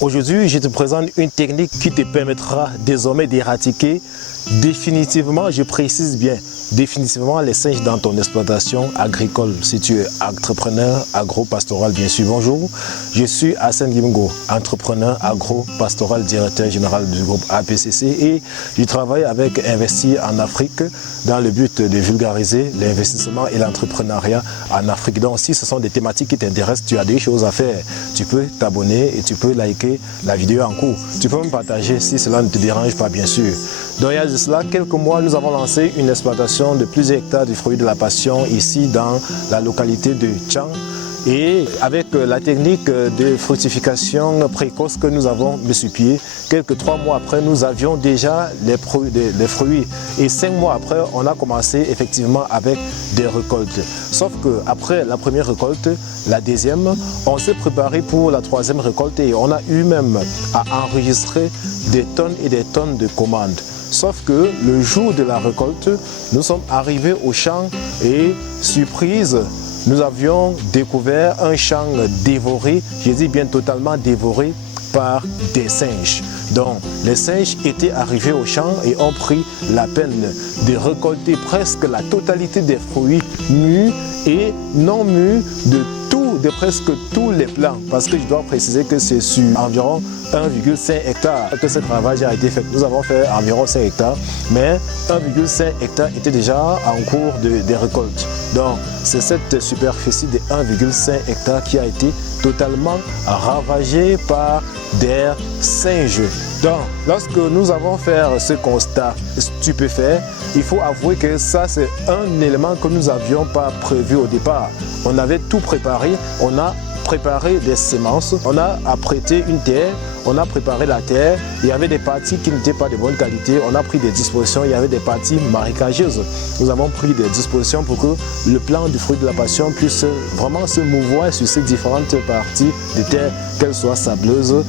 Aujourd'hui, je te présente une technique qui te permettra désormais d'éradiquer définitivement, je précise bien, définitivement les singes dans ton exploitation agricole. Si tu es entrepreneur agro-pastoral, bien sûr. Bonjour, je suis Hassan Gimgo, entrepreneur agro-pastoral, directeur général du groupe APCC et je travaille avec Investir en Afrique dans le but de vulgariser l'investissement et l'entrepreneuriat en Afrique. Donc si ce sont des thématiques qui t'intéressent, tu as des choses à faire. Tu peux t'abonner et tu peux liker la vidéo en cours. Tu peux me partager si cela ne te dérange pas, bien sûr. Donc il y a de cela quelques mois, nous avons lancé une exploitation de plusieurs hectares du fruit de la passion ici dans la localité de Tchang. Et avec la technique de fructification précoce que nous avons mis sur pied, quelques 3 mois après, nous avions déjà les fruits. Et 5 mois après, on a commencé effectivement avec des récoltes. Sauf qu'après la première récolte, la deuxième, on s'est préparé pour la 3e récolte et on a eu même à enregistrer des tonnes et des tonnes de commandes. Sauf que le jour de la récolte, nous sommes arrivés au champ et surprise, nous avions découvert un champ dévoré, je dis bien totalement dévoré par des singes. Donc les singes étaient arrivés au champ et ont pris la peine de récolter presque la totalité des fruits mûrs et non mûrs de presque tous les plants, parce que je dois préciser que c'est sur environ 1,5 hectare que ce travail a été fait. Nous avons fait environ 5 hectares, mais 1,5 hectare était déjà en cours de récolte. Donc c'est cette superficie de 1,5 hectare qui a été totalement ravagée par des singes. Donc lorsque nous avons fait ce constat stupéfait, il faut avouer que ça c'est un élément que nous n'avions pas prévu au départ. On avait tout préparé, on a préparé des semences, on a apprêté une terre, on a préparé la terre, il y avait des parties qui n'étaient pas de bonne qualité, on a pris des dispositions, il y avait des parties marécageuses. Nous avons pris des dispositions pour que le plant du fruit de la passion puisse vraiment se mouvoir sur ces différentes parties de terre, qu'elles soient sableuses,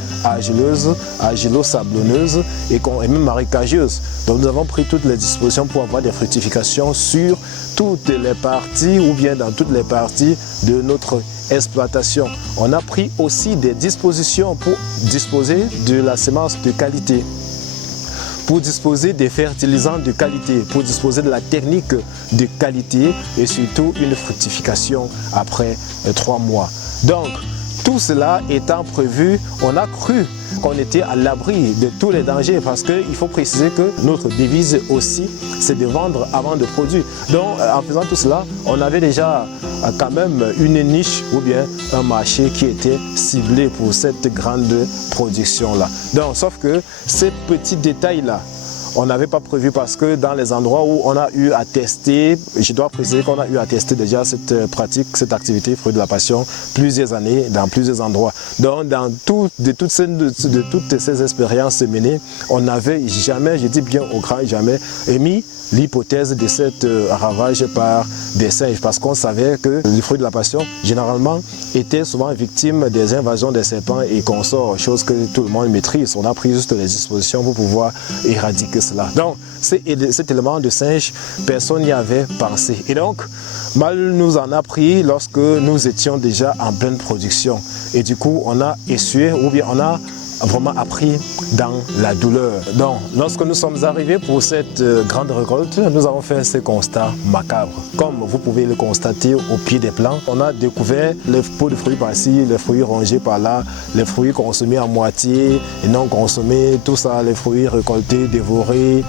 argilo-sablonneuses et même marécageuses. Donc nous avons pris toutes les dispositions pour avoir des fructifications sur toutes les parties ou bien dans toutes les parties de notre exploitation. On a pris aussi des dispositions pour disposer de la semence de qualité, pour disposer des fertilisants de qualité, pour disposer de la technique de qualité et surtout une fructification après 3 mois. Donc, tout cela étant prévu, on a cru qu'on était à l'abri de tous les dangers parce qu'il faut préciser que notre devise aussi, c'est de vendre avant de produire. Donc, en faisant tout cela, on avait déjà quand même une niche ou bien un marché qui était ciblé pour cette grande production-là. Donc, sauf que ces petits détails-là, on n'avait pas prévu parce que dans les endroits où on a eu à tester, je dois préciser qu'on a eu à tester déjà cette pratique, cette activité fruit de la passion plusieurs années dans plusieurs endroits. Donc dans toutes ces expériences menées, on n'avait jamais, je dis bien au grand jamais, émis l'hypothèse de cette ravage par des singes parce qu'on savait que le fruit de la passion généralement était souvent victime des invasions des serpents et consorts, chose que tout le monde maîtrise. On a pris juste les dispositions pour pouvoir éradiquer cela. Donc cet élément de singe, personne n'y avait pensé. Et donc, mal nous en a pris lorsque nous étions déjà en pleine production. Et du coup, on a essuyé ou bien on a vraiment appris dans la douleur. Donc, lorsque nous sommes arrivés pour cette grande récolte, nous avons fait ce constat macabre. Comme vous pouvez le constater au pied des plants, on a découvert les pots de fruits par-ci, les fruits rongés par-là, les fruits consommés à moitié et non consommés, tout ça, les fruits récoltés, dévorés,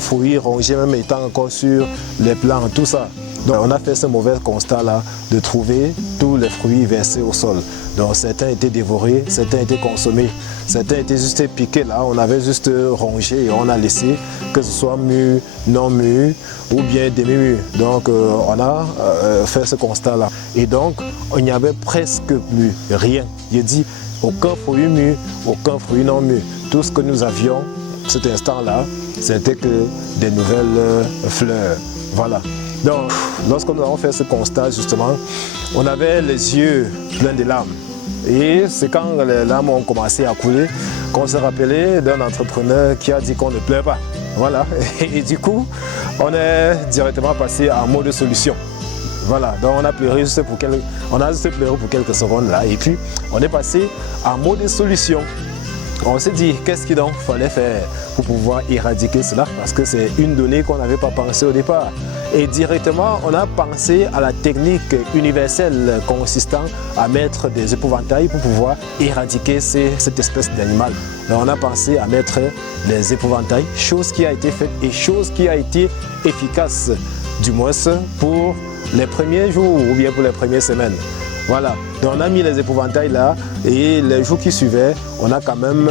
fruits rongés même étant encore sur les plants, tout ça. Donc on a fait ce mauvais constat-là de trouver tous les fruits versés au sol. Donc certains étaient dévorés, certains étaient consommés, certains étaient juste piqués là, on avait juste rongé et on a laissé que ce soit mûr, non mûr ou bien demi-mûr. Donc on a fait ce constat-là. Et donc il n'y avait presque plus rien. J'ai dit aucun fruit mûr, aucun fruit non mûr. Tout ce que nous avions cet instant-là, c'était que des nouvelles fleurs. Voilà. Donc, lorsque nous avons fait ce constat, justement, on avait les yeux pleins de larmes. Et c'est quand les larmes ont commencé à couler qu'on s'est rappelé d'un entrepreneur qui a dit qu'on ne pleure pas. Voilà. Et du coup, on est directement passé en mode solution. Voilà, donc on a pleuré juste pour quelques secondes là et puis on est passé en mode solution. On s'est dit, qu'est-ce qu'il donc fallait faire pour pouvoir éradiquer cela? Parce que c'est une donnée qu'on n'avait pas pensé au départ. Et directement, on a pensé à la technique universelle consistant à mettre des épouvantails pour pouvoir éradiquer cette espèce d'animal. On a pensé à mettre les épouvantails, chose qui a été faite et chose qui a été efficace, du moins pour les premiers jours ou bien pour les premières semaines. Voilà, donc on a mis les épouvantails là et les jours qui suivaient, on a quand même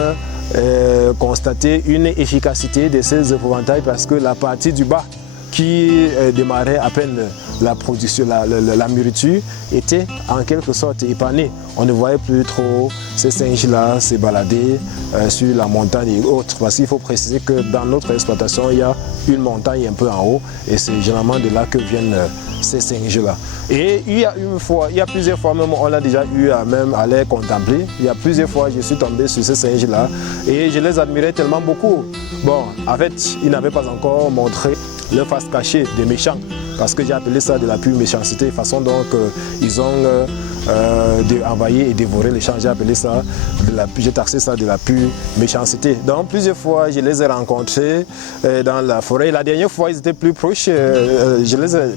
constaté une efficacité de ces épouvantails parce que la partie du bas qui démarrait à peine la production, la nourriture, était en quelque sorte épanée. On ne voyait plus trop ces singes-là se balader sur la montagne et autres. Parce qu'il faut préciser que dans notre exploitation, il y a une montagne un peu en haut et c'est généralement de là que viennent ces singes-là. Et il y a plusieurs fois même, on a déjà eu même à les contempler. Il y a plusieurs fois, je suis tombé sur ces singes-là et je les admirais tellement beaucoup. Bon, en fait, ils n'avaient pas encore montré leur face cachée des méchants, parce que j'ai appelé ça de la pure méchanceté, façon donc ils ont envahi et dévoré les champs, j'ai appelé ça, j'ai taxé ça de la pure méchanceté. Donc plusieurs fois je les ai rencontrés dans la forêt, la dernière fois ils étaient plus proches,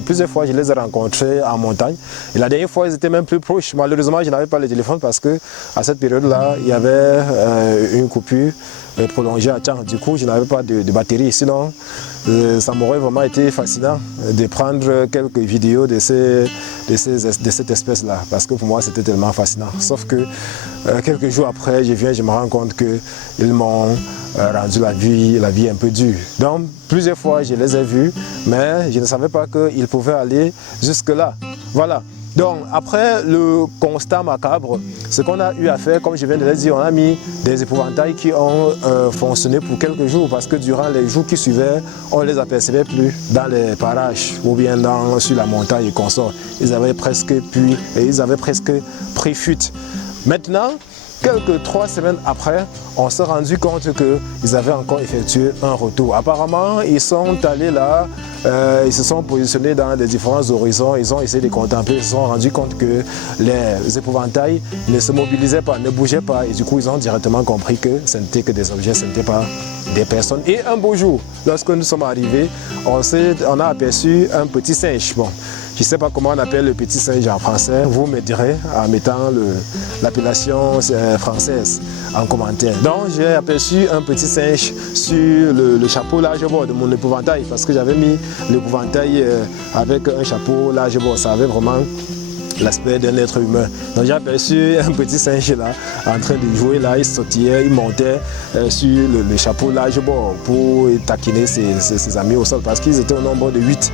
plusieurs fois je les ai rencontrés en montagne, et la dernière fois ils étaient même plus proches. Malheureusement je n'avais pas le téléphone parce que à cette période-là il y avait une coupure prolongée à temps, du coup je n'avais pas de batterie, sinon ça m'aurait vraiment été fascinant de prendre quelques vidéos de cette espèce-là, parce que pour moi c'était tellement fascinant. Sauf que quelques jours après, je me rends compte qu'ils m'ont rendu la vie un peu dure. Donc plusieurs fois je les ai vus, mais je ne savais pas qu'ils pouvaient aller jusque-là. Voilà. Donc après le constat macabre, ce qu'on a eu à faire, comme je viens de le dire, on a mis des épouvantails qui ont fonctionné pour quelques jours, parce que durant les jours qui suivaient, on ne les apercevait plus dans les parages ou bien sur la montagne et consorts. Ils avaient presque pris fuite. Maintenant, quelques 3 semaines après, on s'est rendu compte qu'ils avaient encore effectué un retour. Apparemment, ils sont allés là, ils se sont positionnés dans les différents horizons, ils ont essayé de contempler, ils se sont rendus compte que les épouvantails ne se mobilisaient pas, ne bougeaient pas, et du coup ils ont directement compris que ce n'était que des objets, ce n'était pas des personnes. Et un beau jour, lorsque nous sommes arrivés, on a aperçu un petit singe. Bon, je ne sais pas comment on appelle le petit singe en français, vous me direz en mettant l'appellation française en commentaire. Donc j'ai aperçu un petit singe sur le chapeau large bord de mon épouvantail, parce que j'avais mis l'épouvantail avec un chapeau large bord, ça avait vraiment l'aspect d'un être humain. Donc j'ai aperçu un petit singe là en train de jouer là, il sautillait, il montait sur le chapeau large bord pour taquiner ses amis au sol, parce qu'ils étaient au nombre de 8.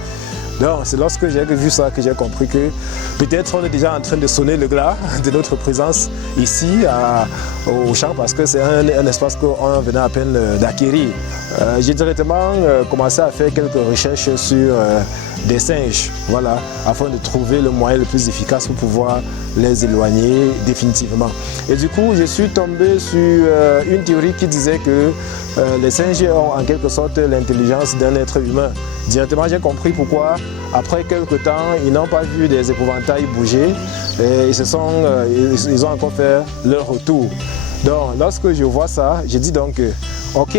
Donc c'est lorsque j'ai vu ça que j'ai compris que peut-être on est déjà en train de sonner le glas de notre présence ici au champ, parce que c'est un espace qu'on venait à peine d'acquérir. J'ai directement commencé à faire quelques recherches sur des singes, voilà, afin de trouver le moyen le plus efficace pour pouvoir les éloigner définitivement. Et du coup, je suis tombé sur une théorie qui disait que les singes ont en quelque sorte l'intelligence d'un être humain. Directement, j'ai compris pourquoi, après quelques temps, ils n'ont pas vu des épouvantails bouger et ils ont encore fait leur retour. Donc, lorsque je vois ça, je dis donc, ok,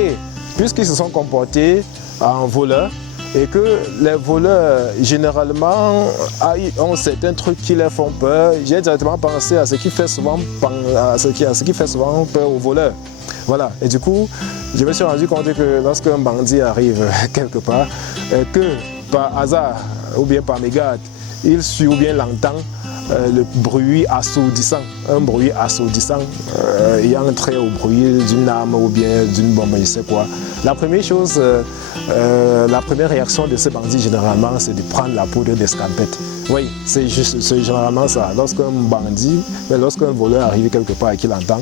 puisqu'ils se sont comportés en voleurs, et que les voleurs généralement ont certains trucs qui les font peur, j'ai directement pensé à ce qui fait souvent peur aux voleurs. Voilà, et du coup, je me suis rendu compte que lorsqu'un bandit arrive quelque part, que par hasard ou bien par mégarde, il suit ou bien l'entend le bruit assourdissant, un bruit assourdissant ayant trait au bruit d'une arme ou bien d'une bombe, je sais quoi. La première chose, la première réaction de ces bandits généralement, c'est de prendre la poudre d'escampette. Oui, c'est généralement ça. Lorsqu'un voleur arrive quelque part et qu'il entend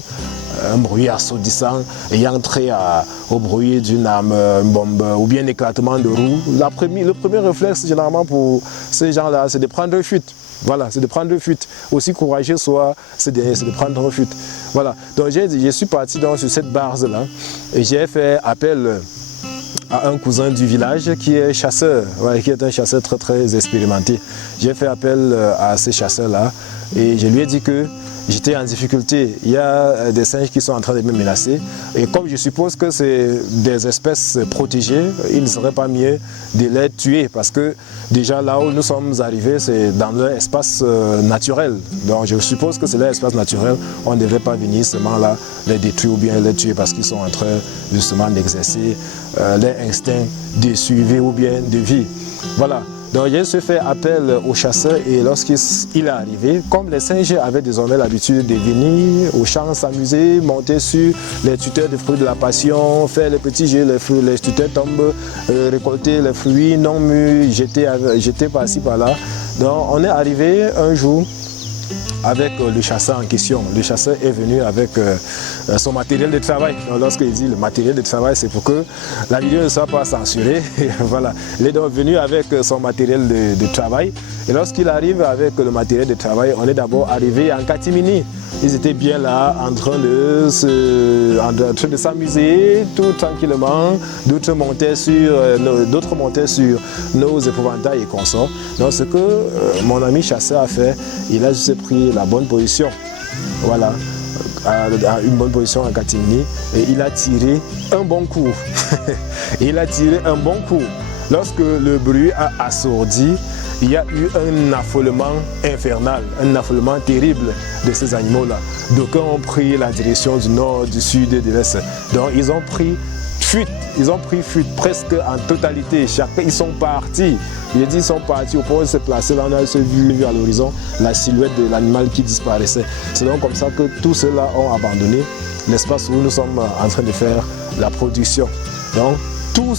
un bruit assourdissant ayant trait au bruit d'une arme, une bombe ou bien un éclatement de roue, le premier réflexe généralement pour ces gens-là, c'est de prendre fuite. Voilà, c'est de prendre fuite. Aussi courageux soit, c'est de prendre fuite. Voilà, donc je suis parti donc sur cette base-là et j'ai fait appel à un cousin du village qui est chasseur, ouais, qui est un chasseur très très expérimenté. J'ai fait appel à ces chasseurs-là et je lui ai dit que j'étais en difficulté. Il y a des singes qui sont en train de me menacer. Et comme je suppose que c'est des espèces protégées, il ne serait pas mieux de les tuer parce que déjà là où nous sommes arrivés, c'est dans leur espace naturel. Donc je suppose que c'est leur espace naturel. On ne devrait pas venir seulement là les détruire ou bien les tuer parce qu'ils sont en train justement d'exercer leur instinct de survie ou bien de vie. Voilà. Donc il se fait appel au chasseur et lorsqu'il est arrivé, comme les singes avaient désormais l'habitude de venir au champ s'amuser, monter sur les tuteurs de fruits de la passion, faire les petits jeux, les tuteurs tombent, récolter les fruits non mûrs, jeter par-ci par-là. Donc on est arrivé un jour avec le chasseur en question. Le chasseur est venu avec son matériel de travail. Lorsqu'il dit le matériel de travail, c'est pour que la vidéo ne soit pas censurée. Voilà. Il est donc venu avec son matériel de travail. Et lorsqu'il arrive avec le matériel de travail, on est d'abord arrivé en catimini. Ils étaient bien là, en train de s'amuser tout tranquillement. D'autres montaient sur nos épouvantails et consorts. Donc ce que mon ami chasseur a fait, il a juste pris la bonne position. Voilà, une bonne position en catimini. Et il a tiré un bon coup. Il a tiré un bon coup. Lorsque le bruit a assourdi, il y a eu un affolement infernal, un affolement terrible de ces animaux-là. D'aucuns ont pris la direction du nord, du sud et de l'est. Donc ils ont pris fuite presque en totalité. Ils sont partis. Je dis ils sont partis au point de se placer là, on a vu à l'horizon la silhouette de l'animal qui disparaissait. C'est donc comme ça que tous ceux-là ont abandonné l'espace où nous sommes en train de faire la production. Donc toute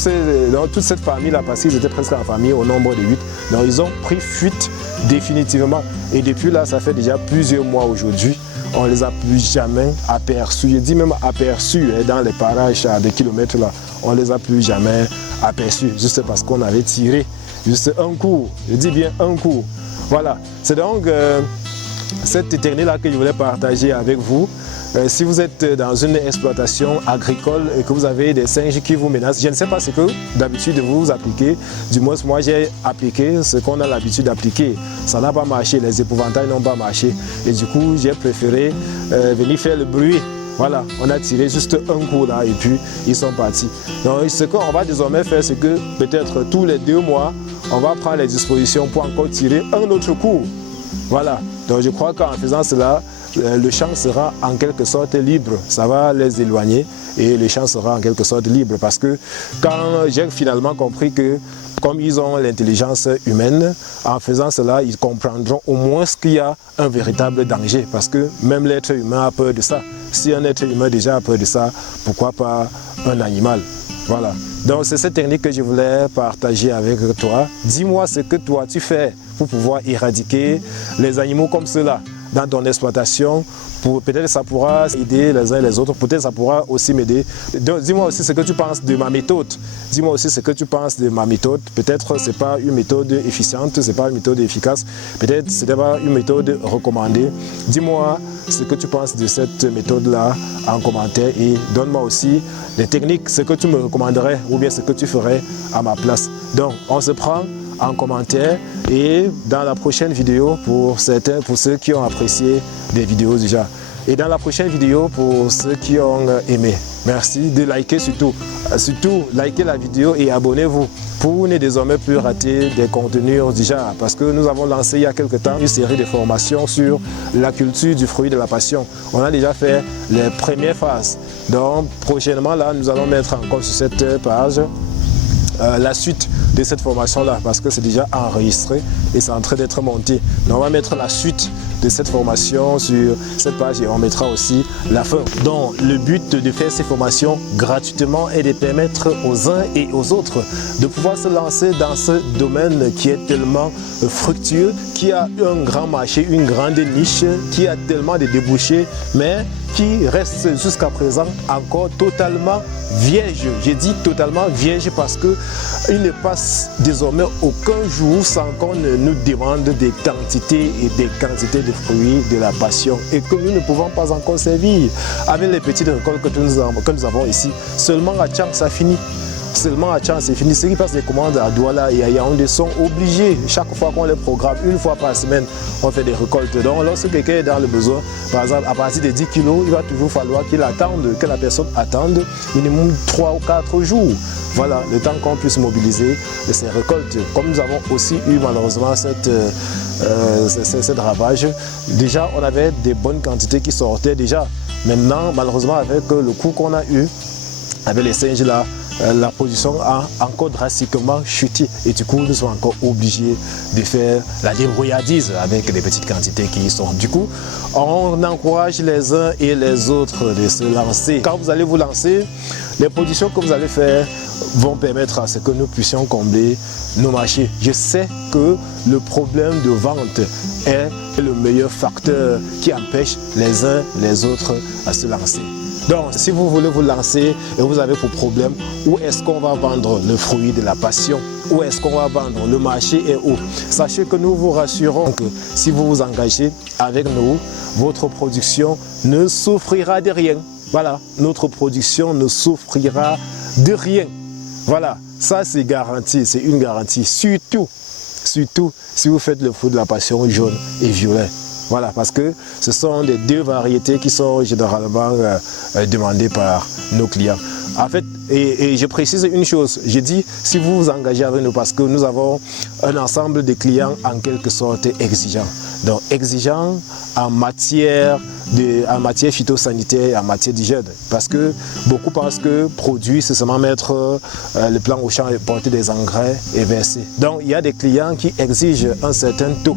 cette famille-là, parce qu'ils étaient presque en famille au nombre de 8, donc ils ont pris fuite définitivement. Et depuis là, ça fait déjà plusieurs mois aujourd'hui, on ne les a plus jamais aperçus. Je dis même aperçus dans les parages à des kilomètres là, on ne les a plus jamais aperçus, juste parce qu'on avait tiré juste un coup. Je dis bien un coup. Voilà, c'est donc cette technique là que je voulais partager avec vous. Si vous êtes dans une exploitation agricole et que vous avez des singes qui vous menacent, je ne sais pas ce que d'habitude vous appliquez. Du moins, moi j'ai appliqué ce qu'on a l'habitude d'appliquer. Ça n'a pas marché, les épouvantails n'ont pas marché. Et du coup, j'ai préféré venir faire le bruit. Voilà, on a tiré juste un coup là et puis ils sont partis. Donc ce qu'on va désormais faire, c'est que peut-être tous les 2 mois, on va prendre les dispositions pour encore tirer un autre coup. Voilà, donc je crois qu'en faisant cela, le champ sera en quelque sorte libre. Ça va les éloigner et le champ sera en quelque sorte libre. Parce que quand j'ai finalement compris que comme ils ont l'intelligence humaine, en faisant cela, ils comprendront au moins qu'il y a un véritable danger. Parce que même l'être humain a peur de ça. Si un être humain déjà a peur de ça, pourquoi pas un animal? Voilà. Donc c'est cette technique que je voulais partager avec toi. Dis-moi ce que toi tu fais pour pouvoir éradiquer les animaux comme ceux-là dans ton exploitation. Peut-être ça pourra aider les uns et les autres, peut-être ça pourra aussi m'aider. Dis-moi aussi ce que tu penses de ma méthode. Dis-moi aussi ce que tu penses de ma méthode. Peut-être ce n'est pas une méthode efficiente, ce n'est pas une méthode efficace. Peut-être ce n'est pas une méthode recommandée. Dis-moi ce que tu penses de cette méthode-là en commentaire et donne-moi aussi les techniques, ce que tu me recommanderais ou bien ce que tu ferais à ma place. Donc, on se prend en commentaire et dans la prochaine vidéo pour ceux qui ont apprécié des vidéos déjà. Et dans la prochaine vidéo pour ceux qui ont aimé. Merci de liker surtout. Surtout, likez la vidéo et abonnez-vous pour ne désormais plus rater des contenus déjà. Parce que nous avons lancé il y a quelque temps une série de formations sur la culture du fruit de la passion. On a déjà fait les premières phases. Donc prochainement là, nous allons mettre en compte sur cette page la suite de cette formation-là, parce que c'est déjà enregistré et c'est en train d'être monté. Donc on va mettre la suite de cette formation sur cette page et on mettra aussi la fin. Donc le but de faire ces formations gratuitement est de permettre aux uns et aux autres de pouvoir se lancer dans ce domaine qui est tellement fructueux, qui a un grand marché, une grande niche, qui a tellement de débouchés, mais qui reste jusqu'à présent encore totalement vierge. J'ai dit totalement vierge parce qu'il ne passe désormais aucun jour sans qu'on nous demande des quantités et des quantités de fruits de la passion et que nous ne pouvons pas encore servir. Avec les petites récoltes que nous avons ici, seulement à Tchang, ça finit. seulement à Tchang, c'est fini. Ceux qui passent des commandes à Douala et à Yaoundé sont obligés, chaque fois qu'on les programme, une fois par semaine, on fait des récoltes. Donc lorsque quelqu'un est dans le besoin, par exemple à partir de 10 kilos, il va toujours falloir qu'il attende, que la personne attende minimum 3 ou 4 jours. Voilà, le temps qu'on puisse mobiliser ces récoltes. Comme nous avons aussi eu malheureusement cette ravage, déjà on avait des bonnes quantités qui sortaient déjà. Maintenant, malheureusement, avec le coup qu'on a eu, avec les singes là, la production a encore drastiquement chuté et du coup nous sommes encore obligés de faire la débrouillardise avec des petites quantités qui y sont. Du coup, on encourage les uns et les autres de se lancer. Quand vous allez vous lancer, les productions que vous allez faire vont permettre à ce que nous puissions combler nos marchés. Je sais que le problème de vente est le meilleur facteur qui empêche les uns les autres à se lancer. Donc, si vous voulez vous lancer et vous avez pour problème, où est-ce qu'on va vendre le fruit de la passion? Où est-ce qu'on va vendre? Le marché est où? Sachez que nous vous rassurons que si vous vous engagez avec nous, votre production ne souffrira de rien. Voilà, notre production ne souffrira de rien. Voilà, ça c'est garanti, c'est une garantie. Surtout si vous faites le fruit de la passion jaune et violet. Voilà, parce que ce sont les deux variétés qui sont généralement demandées par nos clients. En fait, et je précise une chose, je dis si vous vous engagez avec nous parce que nous avons un ensemble de clients en quelque sorte exigeants. Donc exigeants en matière phytosanitaire et en matière d'hygiène. Parce que beaucoup pensent que produit, c'est seulement mettre le plan au champ et porter des engrais et verser. Donc il y a des clients qui exigent un certain taux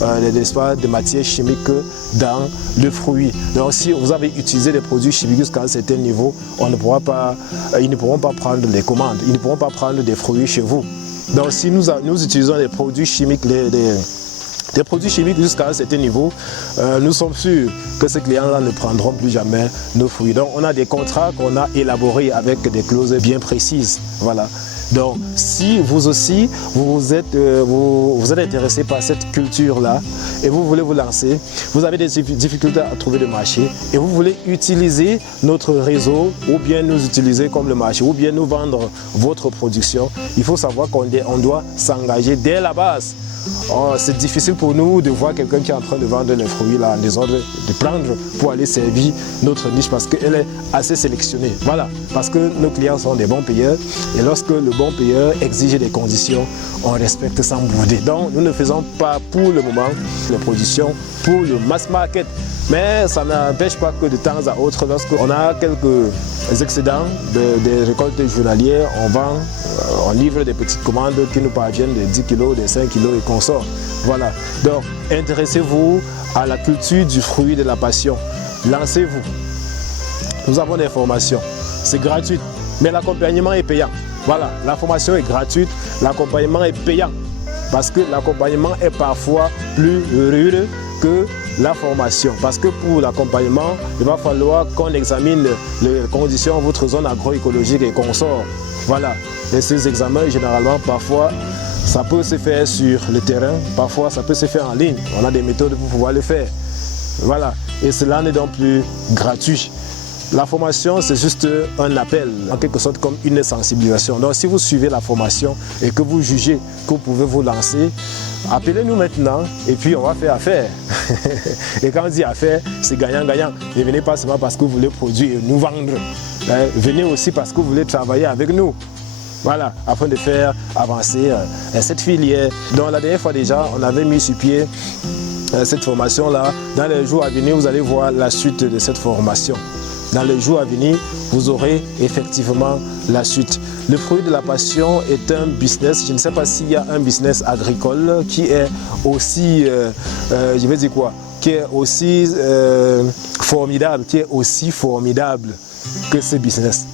de matières chimiques dans le fruit. Donc si vous avez utilisé des produits chimiques jusqu'à un certain niveau, ils ne pourront pas prendre les commandes, ils ne pourront pas prendre des fruits chez vous. Donc si nous utilisons des produits chimiques, des produits chimiques jusqu'à un certain niveau, nous sommes sûrs que ces clients-là ne prendront plus jamais nos fruits. Donc on a des contrats qu'on a élaborés avec des clauses bien précises. Voilà. Donc, si vous aussi, vous êtes intéressé par cette culture-là et vous voulez vous lancer, vous avez des difficultés à trouver le marché et vous voulez utiliser notre réseau ou bien nous utiliser comme le marché ou bien nous vendre votre production, il faut savoir qu'on doit s'engager dès la base. C'est difficile pour nous de voir quelqu'un qui est en train de vendre les fruits là, en désordre, de prendre pour aller servir notre niche parce qu'elle est assez sélectionnée. Voilà, parce que nos clients sont des bons payeurs et lorsque le bon payeur exige des conditions, on respecte sans bouder. Donc nous ne faisons pas pour le moment les productions pour le mass market. Mais ça n'empêche pas que de temps à autre, lorsqu'on a quelques excédents des récoltes journalières, on livre des petites commandes qui nous parviennent de 10 kg, de 5 kg et qu'on sort. Voilà. Donc, intéressez-vous à la culture du fruit de la passion. Lancez-vous. Nous avons des formations. C'est gratuit, mais l'accompagnement est payant. Voilà, la formation est gratuite, l'accompagnement est payant. Parce que l'accompagnement est parfois plus rude que la formation. Parce que pour l'accompagnement, il va falloir qu'on examine les conditions de votre zone agroécologique et qu'on sort. Voilà. Et ces examens, généralement, parfois, ça peut se faire sur le terrain, parfois ça peut se faire en ligne. On a des méthodes pour pouvoir le faire. Voilà. Et cela n'est donc plus gratuit. La formation, c'est juste un appel, en quelque sorte comme une sensibilisation. Donc si vous suivez la formation et que vous jugez que vous pouvez vous lancer, appelez-nous maintenant et puis on va faire affaire. Et quand on dit affaire, c'est gagnant-gagnant. Ne venez pas seulement parce que vous voulez produire et nous vendre. Venez aussi parce que vous voulez travailler avec nous. Voilà, afin de faire avancer cette filière. Donc la dernière fois déjà, on avait mis sur pied cette formation-là. Dans les jours à venir, vous allez voir la suite de cette formation. Dans les jours à venir, vous aurez effectivement la suite. Le fruit de la passion est un business. Je ne sais pas s'il y a un business agricole qui est aussi, je vais dire quoi, qui est aussi formidable, que ce business.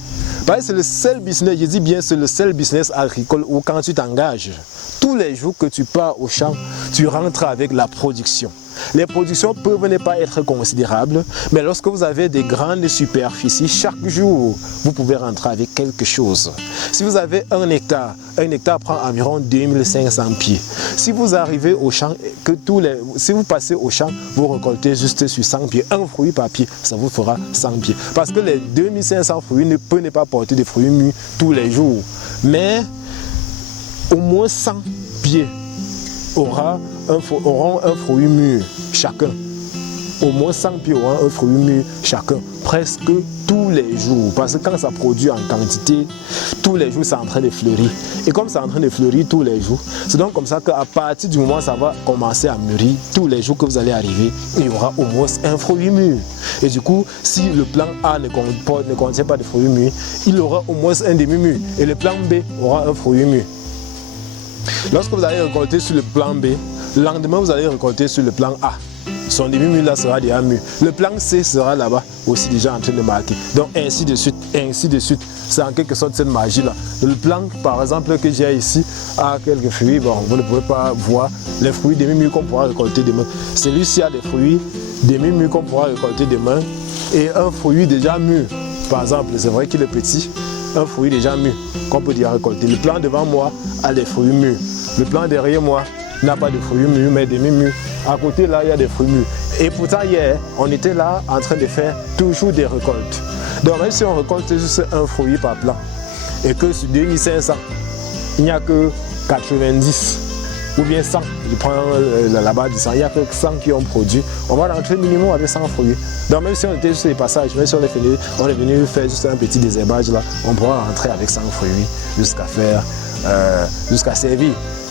Parce que c'est le seul business, je dis bien, c'est le seul business agricole où quand tu t'engages, tous les jours que tu pars au champ, tu rentres avec la production. Les productions peuvent ne pas être considérables, mais lorsque vous avez des grandes superficies, chaque jour, vous pouvez rentrer avec quelque chose. Si vous avez un hectare prend environ 2500 pieds. Si vous arrivez au champ, si vous passez au champ, vous récoltez juste sur 100 pieds. Un fruit par pied, ça vous fera 100 pieds. Parce que les 2500 fruits ne peuvent pas porter des fruits mûrs tous les jours. Mais au moins 100 pieds auront un fruit mûr chacun. Au moins 100 pieds auront un fruit mûr chacun, presque tous les jours. Parce que quand ça produit en quantité, tous les jours c'est en train de fleurir. Et comme c'est en train de fleurir tous les jours, c'est donc comme ça qu'à partir du moment où ça va commencer à mûrir, tous les jours que vous allez arriver, il y aura au moins un fruit mûr. Et du coup, si le plan A ne contient pas de fruits mûrs, il aura au moins un demi-mûr. Et le plan B aura un fruit mûr. Lorsque vous allez récolter sur le plan B, le lendemain vous allez récolter sur le plan A. Son demi-mûr là sera déjà mûr. Le plan C sera là-bas aussi déjà en train de marquer. Donc ainsi de suite, ainsi de suite. C'est en quelque sorte cette magie-là. Le plan, par exemple, que j'ai ici, a quelques fruits. Bon, vous ne pouvez pas voir les fruits demi-mûrs qu'on pourra récolter demain. Celui-ci a des fruits demi-mûrs qu'on pourra récolter demain et un fruit déjà mûr. Par exemple, c'est vrai qu'il est petit, un fruit déjà mûr qu'on peut déjà récolter. Le plan devant moi a des fruits mûrs. Le plan derrière moi n'a pas de fruits mûrs, mais demi-mûrs. À côté, là, il y a des fruits mûrs. Et pourtant, hier, on était là en train de faire toujours des récoltes. Donc, même si on récolte juste un fruit par plan, et que sur 2500, il n'y a que 90 ou bien 100, je prends là-bas du 100, il n'y a que 100 qui ont produit, on va rentrer minimum avec 100 fruits. Donc, même si on était sur les passages, même si on est venu faire juste un petit désherbage là, on pourra rentrer avec 100 fruits jusqu'à servir.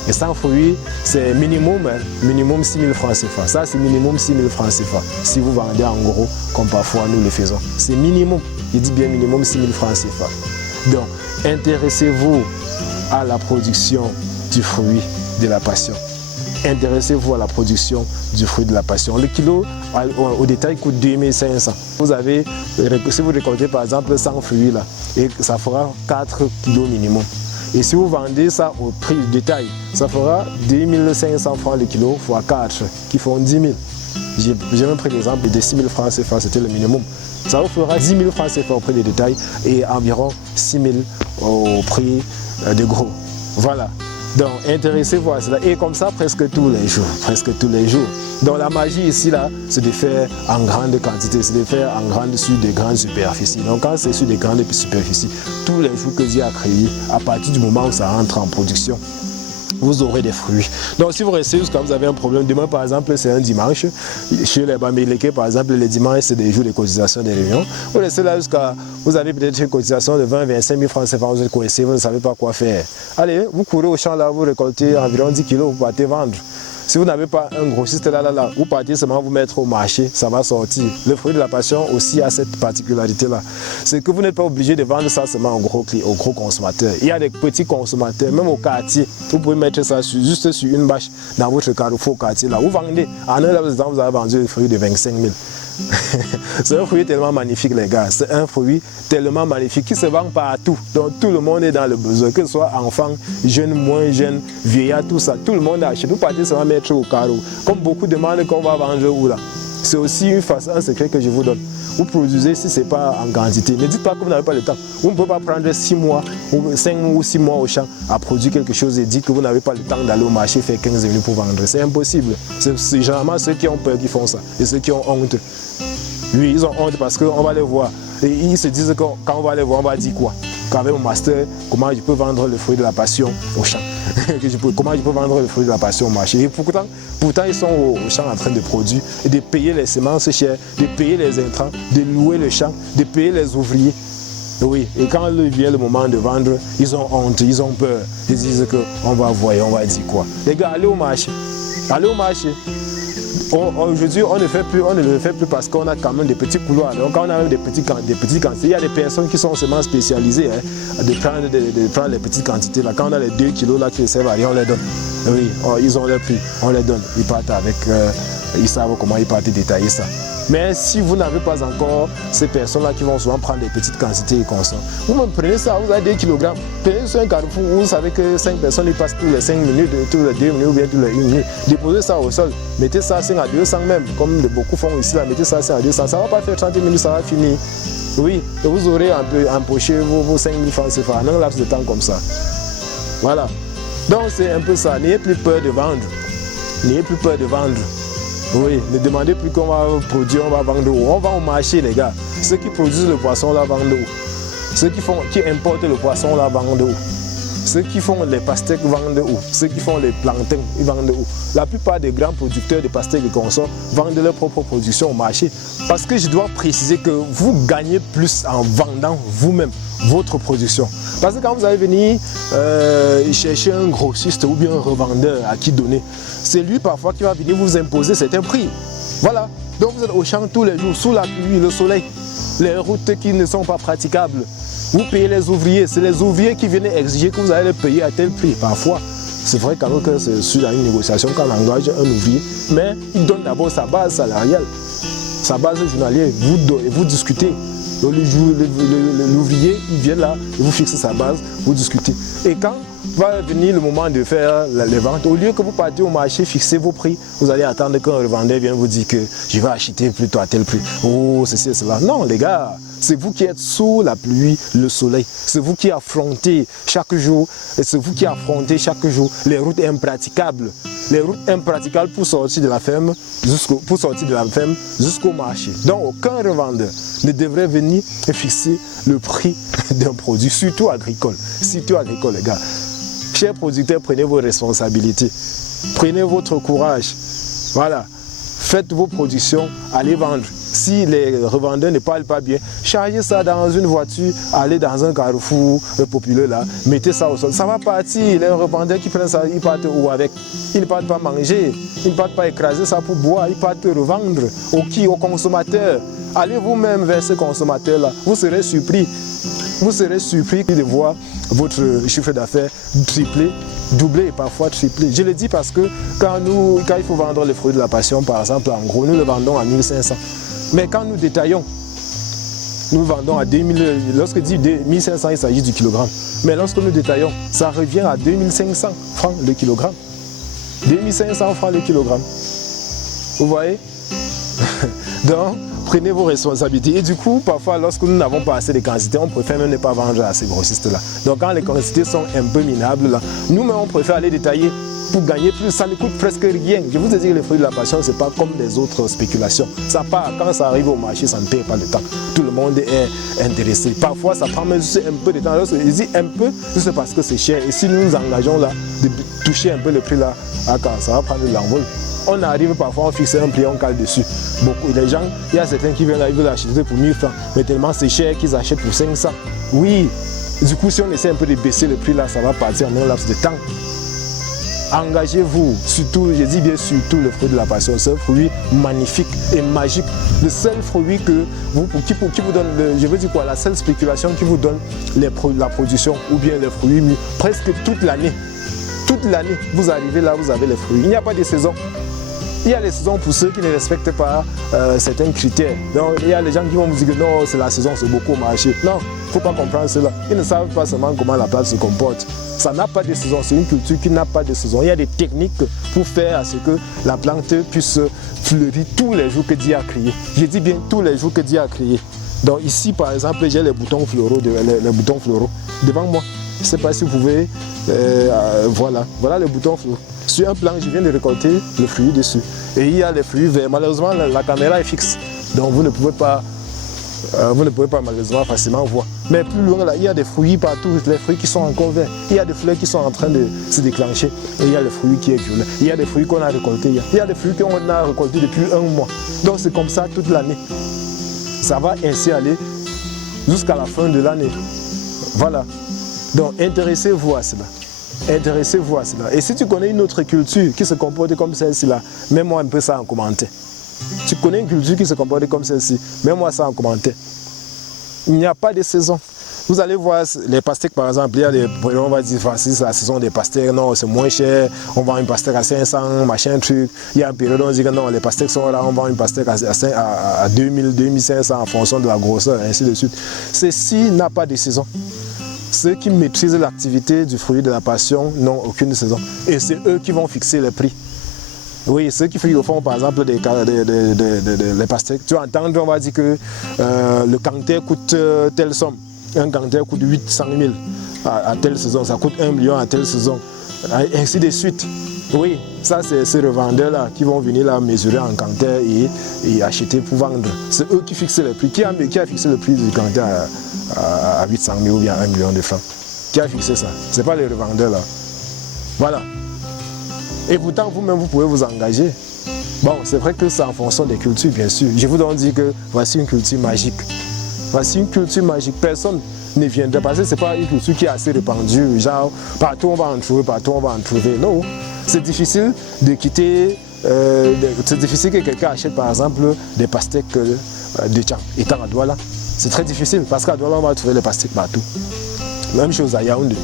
Et 100 fruits, c'est minimum 6 000 francs CFA. Ça, c'est minimum 6 000 francs CFA. Si vous vendez en gros, comme parfois nous le faisons. C'est minimum, je dis bien minimum 6 000 francs CFA. Donc, intéressez-vous à la production du fruit de la passion. Intéressez-vous à la production du fruit de la passion. Le kilo, au détail, coûte 2500. Si vous récoltez par exemple 100 fruits là, et ça fera 4 kilos minimum. Et si vous vendez ça au prix du détail, ça fera 2500 francs le kilo fois 4, qui font 10 000. J'ai même pris l'exemple de 6 000 francs CFA, c'était le minimum. Ça vous fera 10 000 francs CFA au prix du détail et environ 6 000 au prix de gros. Voilà. Donc, intéressez-vous à cela. Et comme ça, presque tous les jours. Presque tous les jours. Donc, la magie ici, là, c'est de faire en grande quantité. C'est de faire sur des grandes superficies. Donc, quand c'est sur des grandes superficies, tous les jours que Dieu a créé, à partir du moment où ça rentre en production, vous aurez des fruits. Donc, si vous restez jusqu'à vous avez un problème, demain, par exemple, c'est un dimanche. Chez les Bamileke, par exemple, les dimanches, c'est des jours de cotisation des réunions. Vous restez là jusqu'à... Vous avez peut-être une cotisation de 20-25 000 francs CFA, vous êtes coincé, vous ne savez pas quoi faire. Allez, vous courez au champ là, vous récoltez environ 10 kilos, vous partez vendre. Si vous n'avez pas un grossiste là, vous partez seulement vous mettre au marché, ça va sortir. Le fruit de la passion aussi a cette particularité-là. C'est que vous n'êtes pas obligé de vendre ça seulement aux gros consommateurs. Il y a des petits consommateurs, même au quartier. Vous pouvez mettre ça juste sur une bâche dans votre carrefour quartier là. Vous vendez. En un instant, vous avez vendu un fruit de 25 000. C'est un fruit tellement magnifique, les gars. C'est un fruit tellement magnifique qui se vend partout. Donc tout le monde est dans le besoin, que ce soit enfant, jeune, moins jeune, vieillard, tout ça. Tout le monde achète. Vous partez seulement mettre au carreau. Comme beaucoup demandent qu'on va vendre où là. C'est aussi un secret que je vous donne. Vous produisez si ce n'est pas en quantité. Ne dites pas que vous n'avez pas le temps. Vous ne pouvez pas prendre 6 mois, ou 5 ou 6 mois au champ à produire quelque chose et dire que vous n'avez pas le temps d'aller au marché faire 15 minutes pour vendre. C'est impossible. C'est généralement ceux qui ont peur qui font ça. Et ceux qui ont honte. Oui, ils ont honte parce qu'on va les voir. Et ils se disent que quand on va les voir, on va dire quoi? Qu'avec mon master, comment je peux vendre le fruit de la passion au champ? Comment je peux vendre le fruit de la passion au marché? Et pourtant ils sont au champ en train de produire et de payer les semences chères, de payer les intrants, de louer le champ, de payer les ouvriers. Oui, et quand vient le moment de vendre, ils ont honte, ils ont peur. Ils disent qu'on va voir, on va dire quoi? Les gars, allez au marché. Allez au marché. Aujourd'hui, on ne le fait plus parce qu'on a quand même des petits couloirs. Donc, quand on a même des petits quantités, il y a des personnes qui sont seulement spécialisées de prendre les petites quantités. Là. Quand on a les 2 kilos là, qui ne servent à rien, on les donne. Oui, ils ont leur prix, on les donne. Ils partent avec ils savent comment ils partent détailler ça. Mais si vous n'avez pas encore ces personnes-là qui vont souvent prendre des petites quantités et comme ça, vous me prenez ça, vous avez 2 kg. Prenez sur un carrefour, vous savez que 5 personnes ils passent tous les 5 minutes, tous les 2 minutes ou bien tous les 1 minute. Déposez ça au sol, mettez ça à 5 à 200 même, comme beaucoup font ici, là, mettez ça à 5 à 200. Ça ne va pas faire 30 minutes, ça va finir. Oui, et vous aurez un peu empoché vos 5000 francs CFA en un laps de temps comme ça. Voilà. Donc c'est un peu ça. N'ayez plus peur de vendre. N'ayez plus peur de vendre. Oui, ne demandez plus qu'on va produire, on va vendre où. On va au marché, les gars. Ceux qui produisent le poisson, là, vendent où. Ceux qui importent le poisson, là, vendent où. Ceux qui font les pastèques vendent où. Ceux qui font les plantains, ils vendent où. La plupart des grands producteurs de pastèques et consorts vendent leur propre production au marché. Parce que je dois préciser que vous gagnez plus en vendant vous-même votre production. Parce que quand vous allez venir chercher un grossiste ou bien un revendeur à qui donner, c'est lui parfois qui va venir vous imposer certains prix. Voilà. Donc vous êtes au champ tous les jours, sous la pluie, le soleil, les routes qui ne sont pas praticables. Vous payez les ouvriers, c'est les ouvriers qui viennent exiger que vous allez les payer à tel prix. Parfois, c'est vrai quand même que c'est sur une négociation qu'on engage un ouvrier, mais il donne d'abord sa base salariale, sa base journalière. Vous discutez. L'ouvrier, il vient là, et vous fixez sa base, vous discutez. Et quand va venir le moment de faire les ventes, au lieu que vous partez au marché, fixez vos prix, vous allez attendre qu'un revendeur vienne vous dire que je vais acheter plutôt à tel prix. Oh, ceci et cela. Non, les gars, c'est vous qui êtes sous la pluie, le soleil. C'est vous qui affrontez chaque jour, c'est vous qui affrontez chaque jour les routes impraticables. Les routes impraticables pour sortir de la ferme jusqu'au marché. Donc aucun revendeur ne devrait venir et fixer le prix d'un produit, surtout agricole. Surtout agricole, les gars. Chers producteurs, prenez vos responsabilités. Prenez votre courage. Voilà. Faites vos productions, allez vendre. Si les revendeurs ne parlent pas bien, chargez ça dans une voiture, allez dans un carrefour populaire là, mettez ça au sol. Ça va partir. Les revendeurs qui prennent ça, ils partent où avec? Ils ne partent pas manger, ils ne partent pas écraser ça pour boire, ils partent revendre. Au consommateur. Allez vous-même vers ce consommateur là. Vous serez surpris. Vous serez surpris de voir votre chiffre d'affaires tripler, doubler et parfois tripler. Je le dis parce que quand il faut vendre les fruits de la passion, par exemple, en gros, nous le vendons à 1500. Mais quand nous détaillons, nous vendons à 2000, lorsque dit 1500, il s'agit du kilogramme. Mais lorsque nous détaillons, ça revient à 2500 francs le kilogramme. 2500 francs le kilogramme. Vous voyez? Donc, prenez vos responsabilités. Et du coup, parfois, lorsque nous n'avons pas assez de quantité, on préfère même ne pas vendre à ces grossistes-là. Donc, quand les quantités sont un peu minables, là, nous-mêmes, on préfère aller détailler pour gagner plus. Ça ne coûte presque rien. Je vous ai dit que les fruits de la passion, ce n'est pas comme des autres spéculations. Ça part, quand ça arrive au marché, ça ne perd pas de temps. Tout le monde est intéressé. Parfois, ça prend même juste un peu de temps. Lorsque je dis un peu, c'est parce que c'est cher. Et si nous nous engageons là, de toucher un peu le prix là, ça va prendre de l'envol. On arrive parfois, on fixe un prix, on cale dessus. Beaucoup, les gens, il y a certains qui viennent là, ils veulent acheter pour 1000 francs, mais tellement c'est cher qu'ils achètent pour 500. Oui, du coup, si on essaie un peu de baisser le prix là, ça va partir en un laps de temps. Engagez-vous, surtout, je dis bien surtout le fruit de la passion. C'est un fruit magnifique et magique. Le seul fruit qui vous donne, je veux dire quoi, la seule spéculation qui vous donne la production ou bien les fruits mûrs, presque toute l'année. Toute l'année, vous arrivez là, vous avez les fruits. Il n'y a pas de saison. Il y a les saisons pour ceux qui ne respectent pas certains critères. Donc, il y a les gens qui vont vous dire que non, c'est la saison, c'est beaucoup au marché. Non, il ne faut pas comprendre cela. Ils ne savent pas seulement comment la plante se comporte. Ça n'a pas de saison, c'est une culture qui n'a pas de saison. Il y a des techniques pour faire à ce que la plante puisse fleurir tous les jours que Dieu a créé. Je dis bien tous les jours que Dieu a créé. Donc ici, par exemple, j'ai les boutons floraux devant moi. Je ne sais pas si vous pouvez, voilà les boutons floraux. Sur un plan, je viens de récolter le fruit dessus. Et il y a les fruits verts. Malheureusement, la caméra est fixe. Donc vous ne pouvez pas malheureusement facilement voir. Mais plus loin, là, il y a des fruits partout, les fruits qui sont encore verts. Il y a des fleurs qui sont en train de se déclencher. Et il y a le fruit qui est violet. Il y a des fruits qu'on a récoltés. Il y a des fruits qu'on a récoltés depuis un mois. Donc c'est comme ça toute l'année. Ça va ainsi aller jusqu'à la fin de l'année. Voilà. Donc intéressez-vous à cela. Intéressez-vous à cela. Et si tu connais une autre culture qui se comporte comme celle-ci là, mets-moi un peu ça en commentaire. Tu connais une culture qui se comporte comme celle-ci, mets-moi ça en commentaire. Il n'y a pas de saison. Vous allez voir les pastèques par exemple, il y a des, on va dire, voici la saison des pastèques, non, c'est moins cher, on vend une pastèque à 500, machin truc. Il y a une période où on dit que non, les pastèques sont là, on vend une pastèque à 2000, 2500 en fonction de la grosseur, et ainsi de suite. Ceci n'a pas de saison. Ceux qui maîtrisent l'activité du fruit de la passion n'ont aucune saison. Et c'est eux qui vont fixer le prix. Oui, ceux qui font par exemple des pastèques, tu entends, on va dire que le canter coûte telle somme. Un canter coûte 800 000 à telle saison, ça coûte 1 million à telle saison, ainsi de suite. Oui, ça c'est ces revendeurs-là qui vont venir là mesurer en canter et acheter pour vendre. C'est eux qui fixent le prix. Qui a fixé le prix du canter à 800 000 ou bien 1 million de francs? Qui a fixé ça? Ce n'est pas les revendeurs là. Voilà. Et pourtant, vous-même, vous pouvez vous engager. Bon, c'est vrai que c'est en fonction des cultures, bien sûr. Je vous donc dis que voici une culture magique. Voici une culture magique. Personne ne viendra parce que ce n'est pas une culture qui est assez répandue. Genre, partout on va en trouver, partout on va en trouver. Non. C'est difficile de quitter. C'est difficile que quelqu'un achète, par exemple, des pastèques de Tcham, étant à Douala. C'est très difficile parce qu'à Douala, on va trouver les pastèques partout. Même chose à Yaoundé.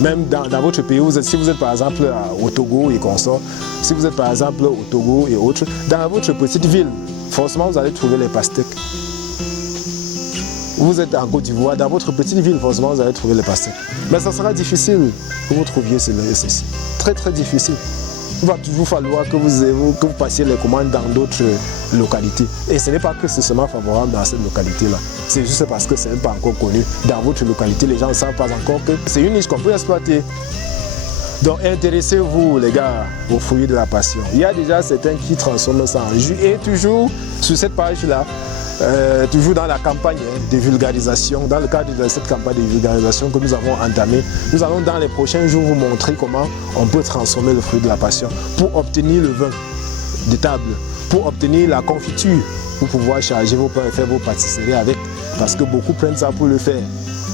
Même dans votre pays, si vous êtes par exemple au Togo et consorts, si vous êtes par exemple au Togo et autres, dans votre petite ville, forcément vous allez trouver les pastèques. Vous êtes en Côte d'Ivoire, dans votre petite ville, forcément vous allez trouver les pastèques. Mais ça sera difficile que vous trouviez ceci. Très très difficile. Il va toujours falloir que vous passiez les commandes dans d'autres localités. Et ce n'est pas que c'est seulement favorable dans cette localité-là. C'est juste parce que ce n'est pas encore connu. Dans votre localité, les gens ne savent pas encore que c'est une niche qu'on peut exploiter. Donc intéressez-vous les gars aux fruits de la passion. Il y a déjà certains qui transforment ça en jus. Et toujours sur cette page-là, toujours dans la campagne de vulgarisation, dans le cadre de cette campagne de vulgarisation que nous avons entamée, nous allons dans les prochains jours vous montrer comment on peut transformer le fruit de la passion pour obtenir le vin de table, pour obtenir la confiture, pour pouvoir charger vos pains et faire vos pâtisseries avec, parce que beaucoup prennent ça pour le faire.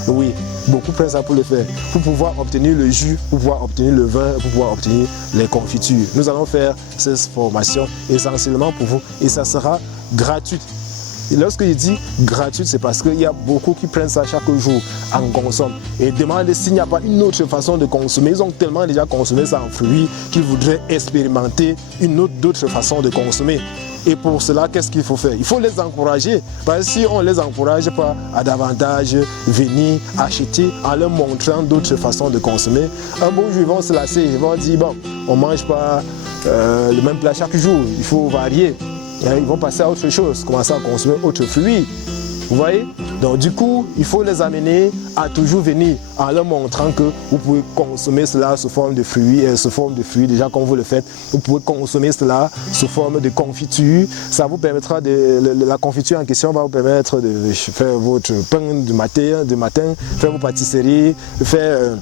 Oui, beaucoup prennent ça pour le faire, pour pouvoir obtenir le jus, pour pouvoir obtenir le vin, pour pouvoir obtenir les confitures. Nous allons faire cette formation essentiellement pour vous et ça sera gratuit. Et lorsque je dis gratuit, c'est parce qu'il y a beaucoup qui prennent ça chaque jour, en consomment. Et demandent s'il n'y a pas une autre façon de consommer. Ils ont tellement déjà consommé ça en fruits qu'ils voudraient expérimenter d'autres façons de consommer. Et pour cela, qu'est-ce qu'il faut faire? Il faut les encourager. Parce que si on ne les encourage pas à davantage venir acheter en leur montrant d'autres façons de consommer, un bon jour ils vont se lasser. Ils vont dire, bon, on ne mange pas le même plat chaque jour, il faut varier. Ils vont passer à autre chose, commencer à consommer autre fruits. Vous voyez? Donc du coup, il faut les amener à toujours venir en leur montrant que vous pouvez consommer cela sous forme de fruits, déjà comme vous le faites. Vous pouvez consommer cela sous forme de confiture. Ça vous permettra la confiture en question va vous permettre de faire votre pain du matin, faire vos pâtisseries, faire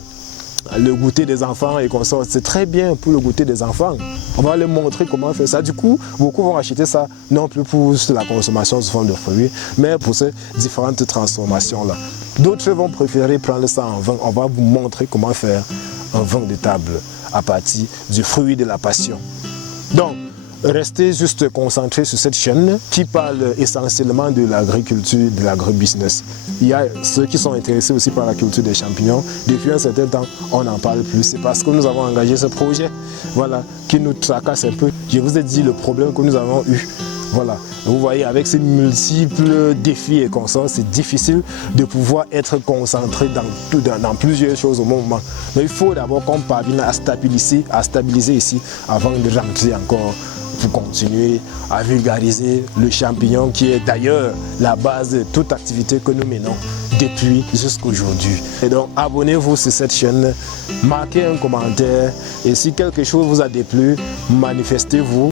le goûter des enfants et consorts. C'est très bien pour le goûter des enfants. On va leur montrer comment faire ça. Du coup, beaucoup vont acheter ça, non plus pour la consommation sous forme de fruits, mais pour ces différentes transformations-là. D'autres vont préférer prendre ça en vin. On va vous montrer comment faire un vin de table à partir du fruit de la passion. Donc, restez juste concentrés sur cette chaîne qui parle essentiellement de l'agriculture, de l'agrobusiness. Il y a ceux qui sont intéressés aussi par la culture des champignons. Depuis un certain temps, on n'en parle plus. C'est parce que nous avons engagé ce projet, voilà, qui nous tracasse un peu. Je vous ai dit le problème que nous avons eu. Voilà, vous voyez, avec ces multiples défis et consorts, c'est difficile de pouvoir être concentré dans plusieurs choses au moment. Mais il faut d'abord qu'on parvienne à stabiliser ici avant de rentrer encore pour continuer à vulgariser le champignon qui est d'ailleurs la base de toute activité que nous menons depuis jusqu'à aujourd'hui. Et donc abonnez-vous sur cette chaîne, marquez un commentaire et si quelque chose vous a déplu, manifestez-vous.